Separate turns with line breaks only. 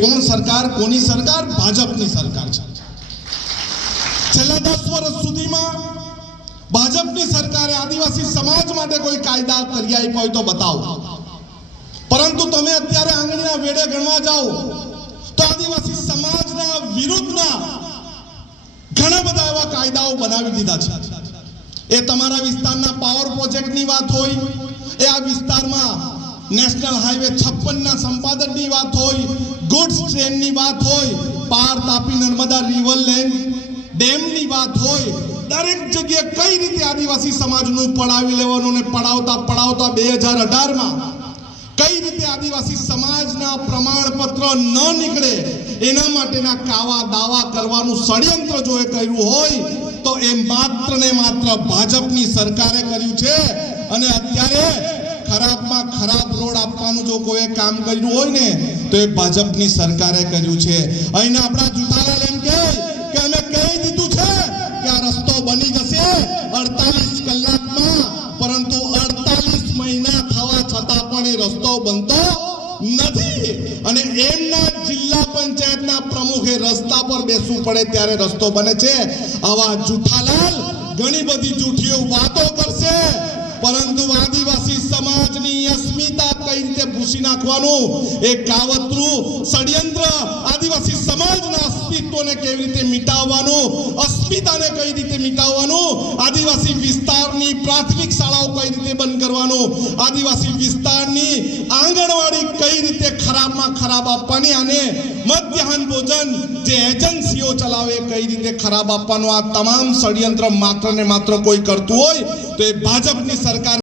કોણ સરકાર, કોની સરકાર? ભાજપની સરકાર છે. છેલ્લા દસ વર્ષ સુધીમાં ભાજપની સરકારે આદિવાસી સમાજ માટે કોઈ કાયદા કરી આપ્યા હોય તો બતાવો. પરંતુ તમે અત્યારે આંગળીના વેડે ગણવા જાઓ, તો આદિવાસી સમાજના વિરુદ્ધના ઘણા બધા એવા કાયદાઓ બનાવી દીધા છે. એ તમારા વિસ્તારના પાવર પ્રોજેક્ટની વાત હોય, એ આ વિસ્તારમાં નેશનલ હાઈવે છપ્પનના સંપાદનની વાત હોય ગુડ્સ ટ્રેનની વાત હોય, પાર તાપી નર્મદા રિવર લેન ડેમની વાત હોય, દરેક જગ્યાએ કઈ રીતે આદિવાસી સમાજનું પડાવી લેવાનું ને પડાવતા પડાવતા બે હજાર અઢારમાં કઈ રીતે આદિવાસી સમાજના પ્રમાણપત્ર ન નીકળે, એના માટેના કાવા દાવા કરવાનું ષડયંત્ર જો એ કર્યું હોય, તો એ માત્ર ને માત્ર ભાજપની સરકારે કર્યું છે. અને અત્યારે ખરાબમાં ખરાબ રોડ આપવાનું જો કોઈ કામ કર્યું હોય ને, તો એ ભાજપની સરકારે કર્યું છે. અહીંના આપણા જુઠાલાલ એમ કહે કે અમે કહી દીધું છે કે આ રસ્તો બની જશે અડતાલીસ કલાકમાં, પરંતુ અડતાલીસ મહિના થવા છતાં પણ એ રસ્તો બનતો નથી. અને એમના જિલ્લા પંચાયતના પ્રમુખે રસ્તા પર બેસવું પડે ત્યારે રસ્તો બને છે. આવા જુઠાલાલ ઘણી બધી જૂઠીઓ વાતો કરશે. પરંતુ આદિવાસી સમાજની અસ્મિતા કઈ રીતે ભૂસી નાખવાનું? એ કાવતરું ષડયંત્ર આદિવાસી સમાજના અસ્તિત્વને કેવી રીતે મિટાવવાનું? અસ્મિતાને કઈ રીતે મિટાવવાનું? આદિવાસી વિસ્તારની પ્રાથમિક શાળાઓ કઈ રીતે બંધ કરવાનું? આદિવાસી વિસ્તારની આંગણવાડી કઈ રીતે ખરાબમાં ખરાબ આપવાની અને મધ્યાહન ભોજન જે એજન્સીઓ ચલાવે કઈ રીતે ખરાબ આપવાનું? આ તમામ ષડયંત્ર માત્ર ને માત્ર કોઈ કરતું હોય તો એ ભાજપની સરકાર